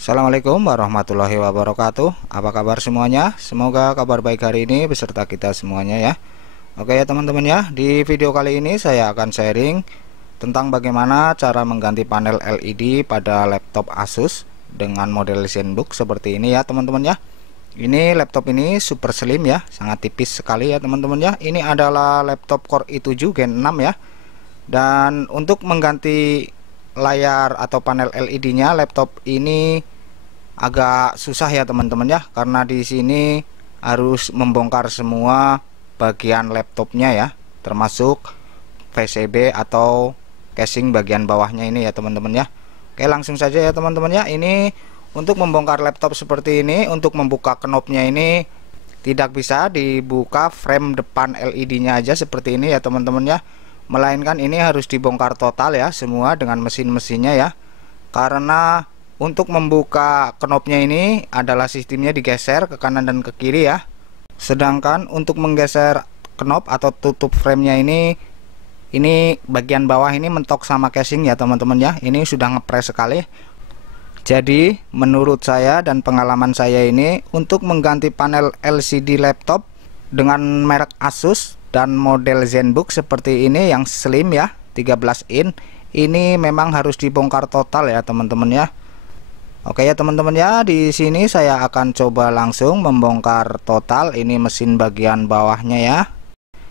Assalamualaikum warahmatullahi wabarakatuh. Apa kabar semuanya? Semoga kabar baik hari ini beserta kita semuanya ya. Oke ya teman-teman ya, di video kali ini saya akan sharing tentang bagaimana cara mengganti panel LED pada laptop Asus dengan model ZenBook seperti ini ya teman-teman ya. Ini laptop ini super slim ya, sangat tipis sekali ya teman-teman ya. Ini adalah laptop Core i7 Gen 6 ya. Dan untuk mengganti layar atau panel LED-nya laptop ini agak susah ya teman-teman ya, karena di sini harus membongkar semua bagian laptopnya ya, termasuk PCB atau casing bagian bawahnya ini ya teman-teman ya. Oke, langsung saja ya teman-teman ya. Ini untuk membongkar laptop seperti ini, untuk membuka knopnya ini tidak bisa dibuka frame depan LED-nya aja seperti ini ya teman-teman ya, melainkan ini harus dibongkar total ya, semua dengan mesin-mesinnya ya. Karena untuk membuka knopnya ini adalah sistemnya digeser ke kanan dan ke kiri ya. Sedangkan untuk menggeser knop atau tutup framenya ini bagian bawah ini mentok sama casing ya teman-teman ya. Ini sudah ngepres sekali. Jadi menurut saya dan pengalaman saya ini, untuk mengganti panel LCD laptop dengan merek Asus dan model ZenBook seperti ini yang slim ya, 13 in, ini memang harus dibongkar total ya teman-teman ya. Oke ya teman-teman ya, di sini saya akan coba langsung membongkar total. Ini mesin bagian bawahnya ya.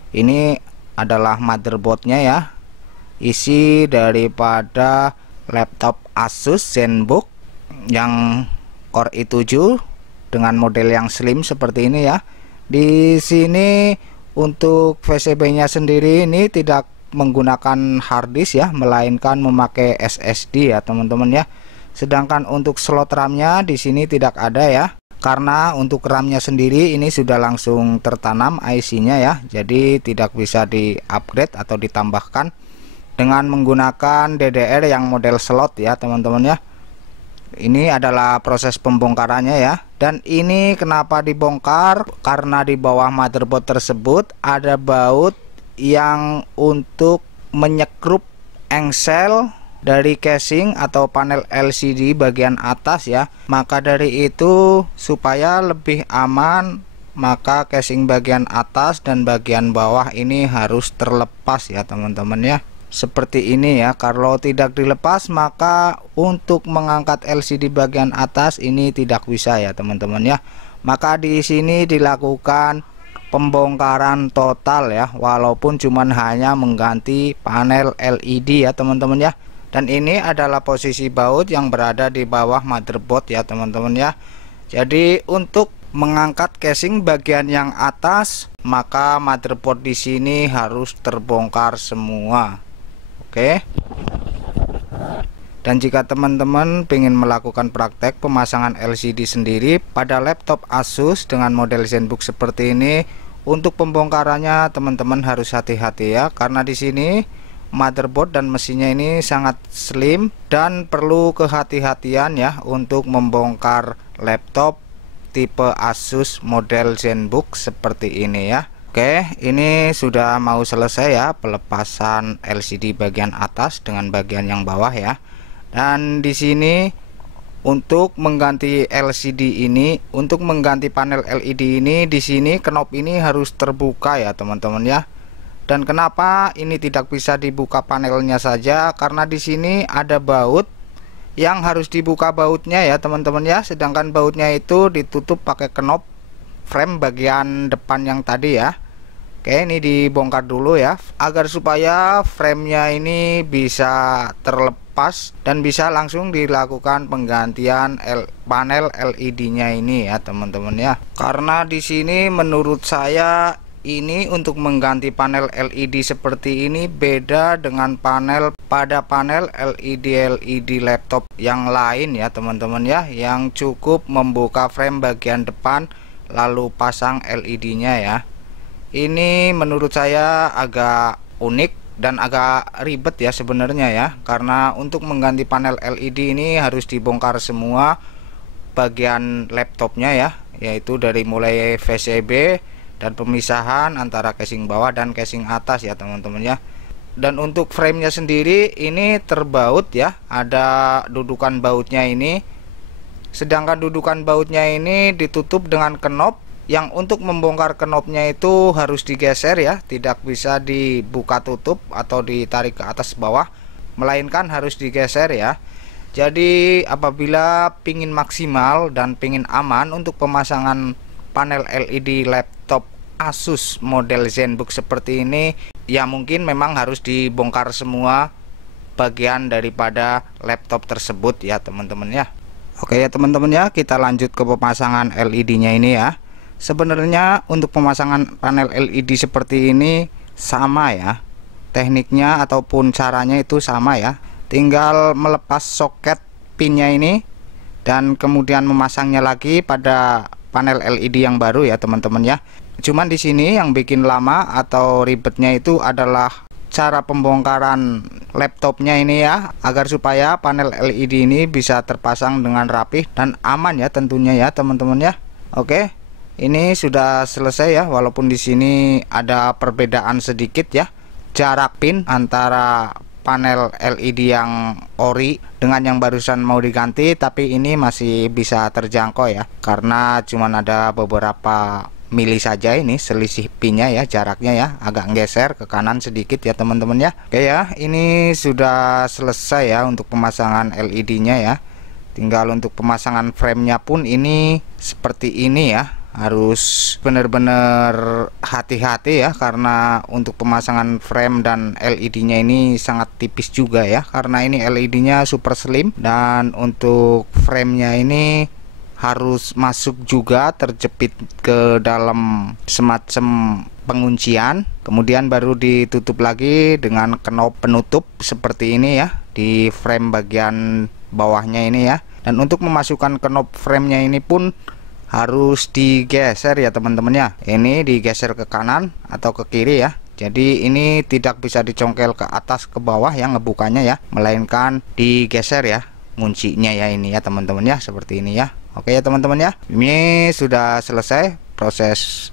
Ini adalah motherboardnya ya, isi daripada laptop Asus ZenBook yang Core i7 dengan model yang slim seperti ini ya. Di sini untuk PCB-nya sendiri ini tidak menggunakan hard disk ya, melainkan memakai SSD ya teman-teman ya. Sedangkan untuk slot RAM-nya di sini tidak ada ya, karena untuk RAM-nya sendiri ini sudah langsung tertanam IC-nya ya. Jadi tidak bisa di-upgrade atau ditambahkan dengan menggunakan DDR yang model slot ya teman-teman ya. Ini adalah proses pembongkarannya ya. Dan ini kenapa dibongkar? Karena di bawah motherboard tersebut ada baut yang untuk menyekrup engsel dari casing atau panel LCD bagian atas ya. Maka dari itu, supaya lebih aman, maka casing bagian atas dan bagian bawah ini harus terlepas ya teman-teman ya. Seperti ini ya. Kalau tidak dilepas, maka untuk mengangkat LCD bagian atas ini tidak bisa ya teman-teman ya. Maka di sini dilakukan pembongkaran total ya, walaupun cuman hanya mengganti panel LED ya teman-teman ya. Dan ini adalah posisi baut yang berada di bawah motherboard ya teman-teman ya. Jadi untuk mengangkat casing bagian yang atas, maka motherboard di sini harus terbongkar semua. Oke. Dan jika teman-teman ingin melakukan praktek pemasangan LCD sendiri pada laptop Asus dengan model ZenBook seperti ini, untuk pembongkarannya teman-teman harus hati-hati ya, karena di sini motherboard dan mesinnya ini sangat slim dan perlu kehati-hatian ya untuk membongkar laptop tipe Asus model ZenBook seperti ini ya. Oke, ini sudah mau selesai ya pelepasan LCD bagian atas dengan bagian yang bawah ya. Dan di sini untuk mengganti LCD ini, untuk mengganti panel LED ini, di sini knop ini harus terbuka ya teman-teman ya. Dan kenapa ini tidak bisa dibuka panelnya saja? Karena di sini ada baut yang harus dibuka bautnya ya teman-teman ya. Sedangkan bautnya itu ditutup pakai knop frame bagian depan yang tadi ya. Oke, ini dibongkar dulu ya, agar supaya framenya ini bisa terlepas dan bisa langsung dilakukan penggantian panel LED-nya ini ya teman-teman ya. Karena di sini menurut saya ini untuk mengganti panel LED seperti ini beda dengan panel LED laptop yang lain ya teman-teman ya, yang cukup membuka frame bagian depan lalu pasang LED-nya ya. Ini menurut saya agak unik dan agak ribet ya sebenarnya ya, karena untuk mengganti panel LED ini harus dibongkar semua bagian laptopnya ya, yaitu dari mulai PCB dan pemisahan antara casing bawah dan casing atas ya teman-teman ya. Dan untuk framenya sendiri ini terbaut ya, ada dudukan bautnya ini Sedangkan dudukan bautnya ini ditutup dengan knop, yang untuk membongkar knopnya itu harus digeser ya, tidak bisa dibuka tutup atau ditarik ke atas bawah, melainkan harus digeser ya. Jadi apabila pingin maksimal dan pingin aman untuk pemasangan panel LED laptop Asus model ZenBook seperti ini, ya mungkin memang harus dibongkar semua bagian daripada laptop tersebut ya teman-teman ya. Oke ya teman-teman ya, kita lanjut ke pemasangan LED-nya ini ya. Sebenarnya untuk pemasangan panel LED seperti ini sama ya, tekniknya ataupun caranya itu sama ya. Tinggal melepas soket pinnya ini dan kemudian memasangnya lagi pada panel LED yang baru ya teman-teman ya. Cuman di sini yang bikin lama atau ribetnya itu adalah cara pembongkaran laptopnya ini ya, agar supaya panel LED ini bisa terpasang dengan rapih dan aman ya tentunya ya teman-teman ya. Oke, ini sudah selesai ya, walaupun di sini ada perbedaan sedikit ya, jarak pin antara panel LED yang ori dengan yang barusan mau diganti, tapi ini masih bisa terjangkau ya, karena cuman ada beberapa mili saja ini selisih pinnya ya, jaraknya ya agak geser ke kanan sedikit ya teman-teman ya. Oke ya, ini sudah selesai ya untuk pemasangan LED-nya ya. Tinggal untuk pemasangan frame-nya pun ini seperti ini ya, harus benar-benar hati-hati ya, karena untuk pemasangan frame dan LED-nya ini sangat tipis juga ya, karena ini LED-nya super slim, dan untuk frame-nya ini harus masuk juga terjepit ke dalam semacam penguncian, kemudian baru ditutup lagi dengan knop penutup seperti ini ya di frame bagian bawahnya ini ya. Dan untuk memasukkan knop frame-nya ini pun harus digeser ya teman-teman ya. Ini digeser ke kanan atau ke kiri ya. Jadi ini tidak bisa dicongkel ke atas ke bawah yang ngebukanya ya, melainkan digeser ya kuncinya ya, ini ya teman-teman ya, seperti ini ya. Oke ya teman-teman ya, ini sudah selesai proses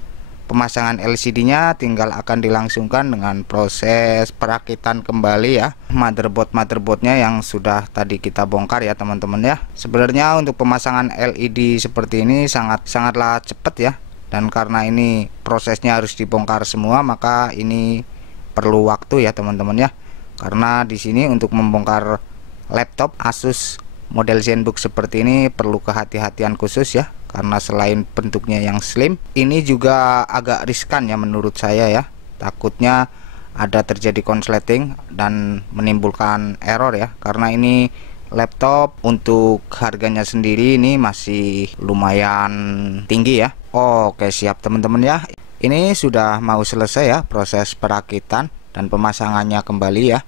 pemasangan LCD-nya, tinggal akan dilangsungkan dengan proses perakitan kembali ya motherboardnya yang sudah tadi kita bongkar ya teman-teman ya. Sebenarnya untuk pemasangan LED seperti ini sangatlah cepat ya, dan karena ini prosesnya harus dibongkar semua, maka ini perlu waktu ya teman-teman ya. Karena di sini untuk membongkar laptop Asus model ZenBook seperti ini perlu kehati-hatian khusus ya, karena selain bentuknya yang slim, ini juga agak riskan ya menurut saya ya. Takutnya ada terjadi konsleting dan menimbulkan error ya, karena ini laptop untuk harganya sendiri ini masih lumayan tinggi ya. Oke siap teman-teman ya, ini sudah mau selesai ya proses perakitan dan pemasangannya kembali ya,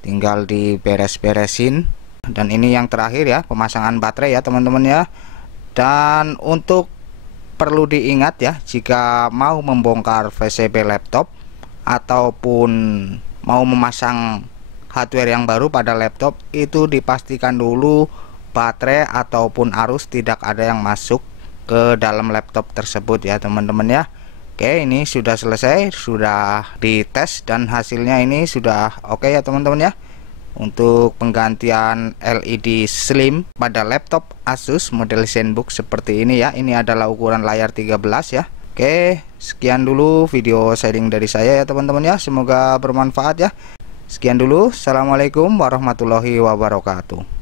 tinggal diberes-beresin. Dan ini yang terakhir ya, pemasangan baterai ya teman-teman ya. Dan untuk perlu diingat ya, jika mau membongkar PCB laptop ataupun mau memasang hardware yang baru pada laptop, itu dipastikan dulu baterai ataupun arus tidak ada yang masuk ke dalam laptop tersebut ya teman-teman ya. Oke, ini sudah selesai, sudah dites dan hasilnya ini sudah oke ya teman-teman ya. Untuk penggantian LED slim pada laptop Asus model ZenBook seperti ini ya. Ini adalah ukuran layar 13 ya. Oke, sekian dulu video sharing dari saya ya teman-teman ya. Semoga bermanfaat ya. Sekian dulu. Assalamualaikum warahmatullahi wabarakatuh.